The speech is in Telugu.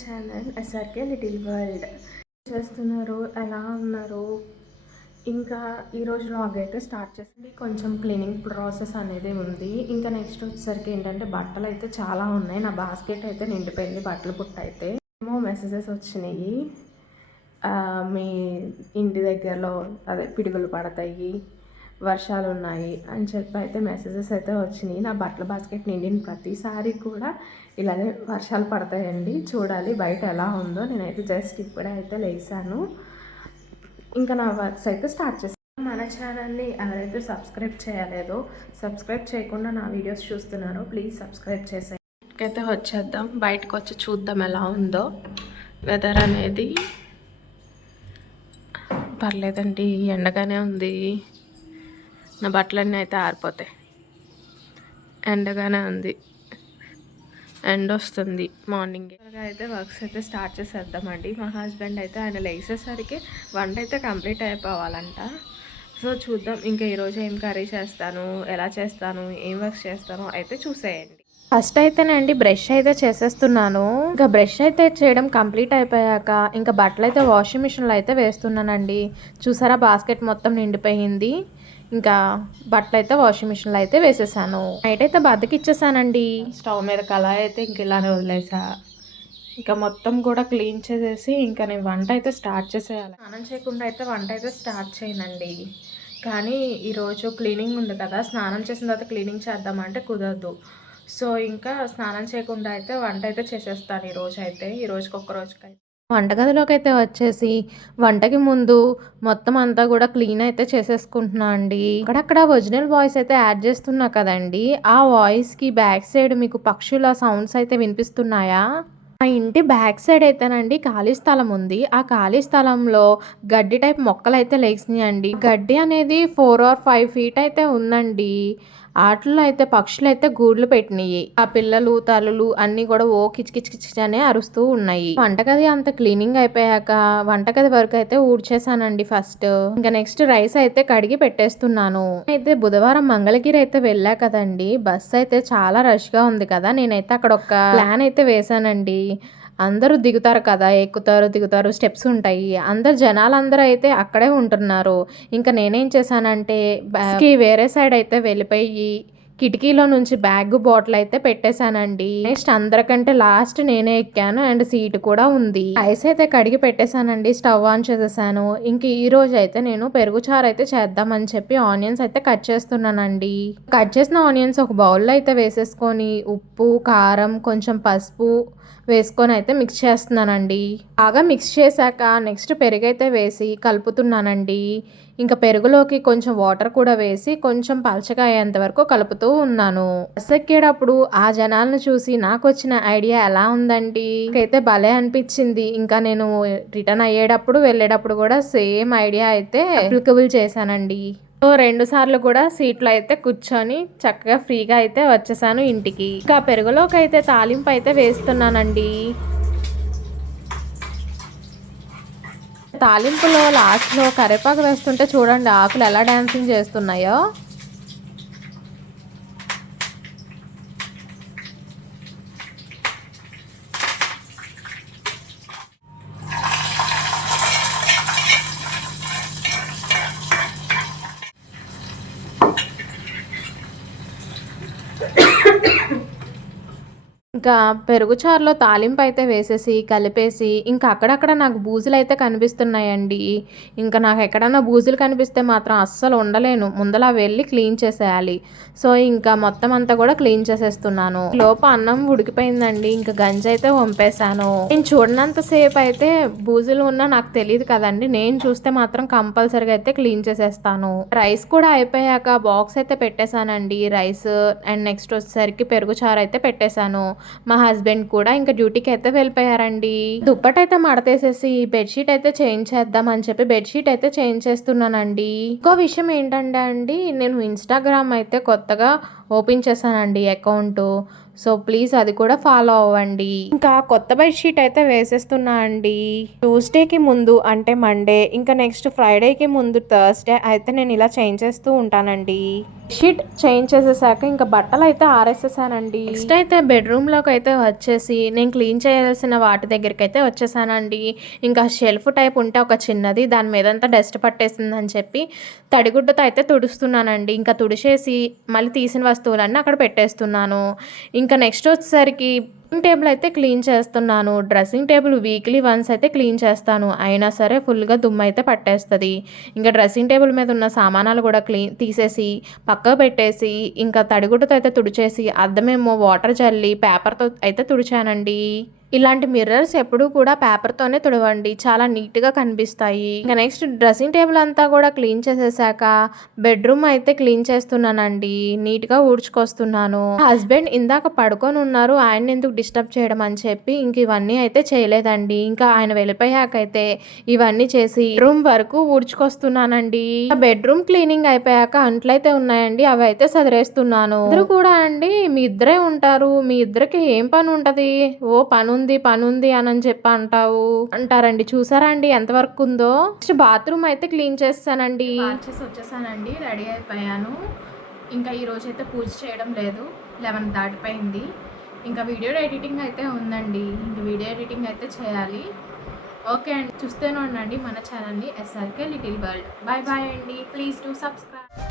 ఛానల్ ఎస్ఆర్కే లిటిల్ వరల్డ్ చేస్తున్నారు ఎలా ఉన్నారు? ఇంకా ఈరోజు లాగ్ అయితే స్టార్ట్ చేసింది కొంచెం క్లీనింగ్ ప్రాసెస్ అనేది ఉంది. ఇంకా నెక్స్ట్ వచ్చేసరికి ఏంటంటే బట్టలు అయితే చాలా ఉన్నాయి. నా బాస్కెట్ అయితే నిండిపోయింది బట్టలు పుట్ట అయితే ఏమో మెసేజెస్ వచ్చినాయి. మీ ఇంటి దగ్గరలో అదే పిడుగులు పడతాయి. వర్షాలు ఉన్నాయి అని చెప్పి అయితే మెసేజెస్ అయితే వచ్చినాయి. నా బట్టల బాస్కెట్ నిండిన ప్రతిసారి కూడా ఇలానే వర్షాలు పడతాయండి. చూడాలి బయట ఎలా ఉందో. నేనైతే జస్ట్ ఇప్పుడే అయితే లేసాను. ఇంకా నా వర్క్స్ అయితే స్టార్ట్ చేస్తాను మన ఛానల్ని ఎవరైతే సబ్స్క్రైబ్ చేయలేదో సబ్స్క్రైబ్ చేయకుండా నా వీడియోస్ చూస్తున్నారో ప్లీజ్ సబ్స్క్రైబ్ చేసేయండి అయితే వచ్చేద్దాం. బయటకు వచ్చి చూద్దాం ఎలా ఉందో. వెదర్ అనేది పర్లేదండి. ఎండగానే ఉంది. నా బట్టలన్నీ అయితే ఆరిపోతాయి. ఎండగానే ఉంది. ఎండ వస్తుంది మార్నింగ్ అయితే వర్క్స్ అయితే స్టార్ట్ చేసేద్దామండి. మా హస్బెండ్ అయితే ఆయన లేచేసరికి వంట అయితే కంప్లీట్ అయిపోవాలంట. సో చూద్దాం ఇంకా ఈరోజు ఏం కర్రీ చేస్తాను ఎలా చేస్తాను ఏం వర్క్స్ చేస్తాను అయితే చూసేయండి. ఫస్ట్ అయితేనండి బ్రష్ అయితే చేసేస్తున్నాను. ఇంకా బ్రష్ అయితే చేయడం కంప్లీట్ అయిపోయాక ఇంకా బట్టలు అయితే వాషింగ్ మిషన్లో అయితే వేస్తున్నానండి. చూసారా బాస్కెట్ మొత్తం నిండిపోయింది. ఇంకా బట్టలు అయితే వాషింగ్ మిషన్లో అయితే వేసేసాను. నైట్ అయితే బద్దకి ఇచ్చేసానండి స్టవ్ మీద కళాయి అయితే ఇంక ఇలానే వదిలేసా. ఇంకా మొత్తం కూడా క్లీన్ చేసేసి ఇంకా నేను వంట అయితే స్టార్ట్ చేసేయాలి. స్నానం చేయకుండా అయితే వంట అయితే స్టార్ట్ చేయనండి. కానీ ఈరోజు క్లీనింగ్ ఉంది కదా స్నానం చేసిన తర్వాత క్లీనింగ్ చేద్దామంటే కుదరదు. సో ఇంకా స్నానం చేయకుండా అయితే వంట అయితే చేసేస్తాను ఈ అయితే ఈ రోజుకి ఒక్క రోజుకి. అయితే వంటగదిలోకి అయితే వచ్చేసి వంటకి ముందు మొత్తం అంతా కూడా క్లీన్ అయితే చేసేసుకుంటున్నా అండి. అక్కడక్కడ ఒరిజినల్ వాయిస్ అయితే యాడ్ చేస్తున్నా కదండి. ఆ వాయిస్కి బ్యాక్ సైడ్ మీకు పక్షుల సౌండ్స్ అయితే వినిపిస్తున్నాయా? మా ఇంటి బ్యాక్ సైడ్ అయితేనండి ఖాళీ స్థలం ఉంది. ఆ ఖాళీ స్థలంలో గడ్డి టైప్ మొక్కలు అయితే లేచినాయండి గడ్డి అనేది ఫోర్ ఆర్ ఫైవ్ ఫీట్ అయితే ఉందండి. ఆటల్లో అయితే పక్షులు అయితే గూడ్లు పెట్టినాయి ఆ పిల్లలు తల్లులు అన్ని కూడా ఓ కిచకిచకిచ్ అనే అరుస్తూ ఉన్నాయి. వంటగది అంత క్లీనింగ్ అయిపోయాక వంటగది వరకు అయితే ఊడ్చేసానండి ఫస్ట్. ఇంకా నెక్స్ట్ రైస్ అయితే కడిగి పెట్టేస్తున్నాను. అయితే బుధవారం మంగళగిరి అయితే వెళ్ళా కదండి. బస్ అయితే చాలా రష్గా ఉంది కదా. నేనైతే అక్కడ ఒక ప్లాన్ అయితే వేసానండి అందరూ దిగుతారు కదా ఎక్కుతారు దిగుతారు స్టెప్స్ ఉంటాయి. అందరు జనాలందరూ అయితే అక్కడే ఉంటున్నారు. ఇంకా నేనేం చేశానంటే వేరే సైడ్ అయితే వెళ్ళిపోయి కిటికీలో నుంచి బ్యాగ్ బాటిల్ అయితే పెట్టేశానండి. నెక్స్ట్ అందరికంటే లాస్ట్ నేనే ఎక్కాను అండ్ సీట్ కూడా ఉంది. ఐస్ అయితే కడిగి పెట్టేశానండి స్టవ్ ఆన్ చేసేసాను. ఇంక ఈ రోజు అయితే నేను పెరుగు చారు అయితే చేద్దామని చెప్పి ఆనియన్స్ అయితే కట్ చేస్తున్నానండి. కట్ చేసిన ఆనియన్స్ ఒక బౌల్లో అయితే వేసేసుకొని ఉప్పు కారం కొంచెం పసుపు వేసుకొని అయితే మిక్స్ చేస్తున్నానండి. బాగా మిక్స్ చేశాక నెక్స్ట్ పెరుగు అయితే వేసి కలుపుతున్నానండి. ఇంకా పెరుగులోకి కొంచెం వాటర్ కూడా వేసి కొంచెం పలచగా అయ్యేంత వరకు కలుపుతూ ఉన్నాను. బస్ ఎక్కేటప్పుడు ఆ జనాలను చూసి నాకు వచ్చిన ఐడియా ఎలా ఉందండి? అయితే భలే అనిపించింది. ఇంకా నేను రిటర్న్ అయ్యేటప్పుడు వెళ్ళేటప్పుడు కూడా సేమ్ ఐడియా అయితే అప్లికబుల్ చేశానండి. సో రెండు సార్లు కూడా సీట్లో అయితే కూర్చొని చక్కగా ఫ్రీగా అయితే వచ్చేసాను ఇంటికి. ఇంకా పెరుగులోకి అయితే తాలింపు అయితే వేస్తున్నానండి. తాలింపులో లాస్ట్లో కరివేపాకు వేస్తుంటే చూడండి ఆకులు ఎలా డ్యాన్సింగ్ చేస్తున్నాయో. ఇంకా పెరుగు చారులో తాలింపు అయితే వేసేసి కలిపేసి ఇంకా అక్కడక్కడ నాకు బూజులు అయితే కనిపిస్తున్నాయండి. ఇంకా నాకు ఎక్కడన్నా బూజులు కనిపిస్తే మాత్రం అస్సలు ఉండలేను. ముందలా వెళ్ళి క్లీన్ చేసేయాలి. సో ఇంకా మొత్తం అంతా కూడా క్లీన్ చేసేస్తున్నాను. లోప అన్నం ఉడికిపోయిందండి. ఇంకా గంజి అయితే వంపేశాను. నేను చూడనంతసేపు అయితే బూజులు ఉన్నా నాకు తెలియదు కదండి. నేను చూస్తే మాత్రం కంపల్సరీగా అయితే క్లీన్ చేసేస్తాను. రైస్ కూడా అయిపోయాక బాక్స్ అయితే పెట్టేశానండి. రైస్ అండ్ నెక్స్ట్ వచ్చేసరికి పెరుగు చారు అయితే పెట్టేశాను. మా హస్బెండ్ కూడా ఇంకా డ్యూటీకి అయితే వెళ్ళిపోయారండి. దుప్పట్ అయితే మడతేసేసి బెడ్షీట్ అయితే చేంజ్ చేద్దాం అని చెప్పి బెడ్షీట్ అయితే చేంజ్ చేస్తున్నానండి ఇంకో విషయం ఏంటంటే అండి నేను ఇన్స్టాగ్రామ్ అయితే కొత్తగా ఓపెన్ చేశానండి అకౌంట్. సో ప్లీజ్ అది కూడా ఫాలో అవ్వండి. ఇంకా కొత్త బెడ్షీట్ అయితే వేసేస్తున్నా అండి. ట్యూస్డేకి ముందు అంటే మండే ఇంకా నెక్స్ట్ ఫ్రైడేకి ముందు థర్స్డే అయితే నేను ఇలా చేంజ్ చేస్తూ ఉంటానండి. షీట్ చేంజ్ చేసేసాక ఇంకా బట్టలు అయితే ఆరేసేసానండి. నెక్స్ట్ అయితే బెడ్రూమ్లోకి అయితే వచ్చేసి నేను క్లీన్ చేయాల్సిన వాటి దగ్గరికి అయితే వచ్చేసానండి. ఇంకా షెల్ఫ్ టైప్ ఉంటే ఒక చిన్నది దాని మీద అంతా డస్ట్ పట్టేసిందని చెప్పి తడిగుడ్డతో అయితే తుడుస్తున్నానండి. ఇంకా తుడిచేసి మళ్ళీ తీసిన వస్తువులన్నీ అక్కడ పెట్టేస్తున్నాను. ఇంకా నెక్స్ట్ వచ్చేసరికి టేబుల్ అయితే క్లీన్ చేస్తున్నాను. డ్రెస్సింగ్ టేబుల్ వీక్లీ వన్స్ అయితే క్లీన్ చేస్తాను. అయినా సరే ఫుల్గా దుమ్ము అయితే పట్టేస్తుంది. ఇంకా డ్రెస్సింగ్ టేబుల్ మీద ఉన్న సామానాలు కూడా క్లీన్ తీసేసి పక్కకు పెట్టేసి ఇంకా తడిగుడ్డతో అయితే తుడిచేసి అద్దమేమో వాటర్ చల్లి పేపర్తో అయితే తుడిచానండి. ఇలాంటి మిర్రర్స్ ఎప్పుడూ కూడా పేపర్తోనే తుడవండి. చాలా నీట్గా కనిపిస్తాయి. ఇంకా నెక్స్ట్ డ్రెస్సింగ్ టేబుల్ అంతా కూడా క్లీన్ చేసేసాక బెడ్రూమ్ అయితే క్లీన్ చేస్తున్నానండి. నీట్గా ఊడ్చుకొస్తున్నాను. హస్బెండ్ ఇందాక పడుకొని ఉన్నారు. ఆయన ఎందుకు డిస్టర్బ్ చేయడం అని చెప్పి ఇంక ఇవన్నీ అయితే చేయలేదండి. ఇంకా ఆయన వెళ్ళిపోయాకైతే ఇవన్నీ చేసి రూమ్ వరకు ఊడ్చుకొస్తున్నానండి. బెడ్రూమ్ క్లీనింగ్ అయిపోయాక అంట్లయితే ఉన్నాయండి. అవి అయితే సదిరేస్తున్నాను. ఇద్దరు కూడా అండి మీ ఇద్దరే ఉంటారు. మీ ఇద్దరికి ఏం పని ఉంటది? ఓ పని ఉంది పని ఉంది అని చెప్పి అంటావు. అంటారండి. చూసారా అండి ఎంతవరకు ఉందో? నెక్స్ట్ బాత్రూమ్ అయితే క్లీన్ చేస్తానండి. చేసి వచ్చేసానండి. రెడీ అయిపోయాను. ఇంకా ఈ రోజు అయితే పూజ చేయడం లేదు. లెవెన్ దాటిపోయింది. ఇంకా వీడియో ఎడిటింగ్ అయితే ఉందండి. ఇంకా వీడియో ఎడిటింగ్ అయితే చేయాలి. ఓకే అండి. చూస్తూనే ఉండండి మన ఛానల్ని SRK little world bye bye అండి. Please do subscribe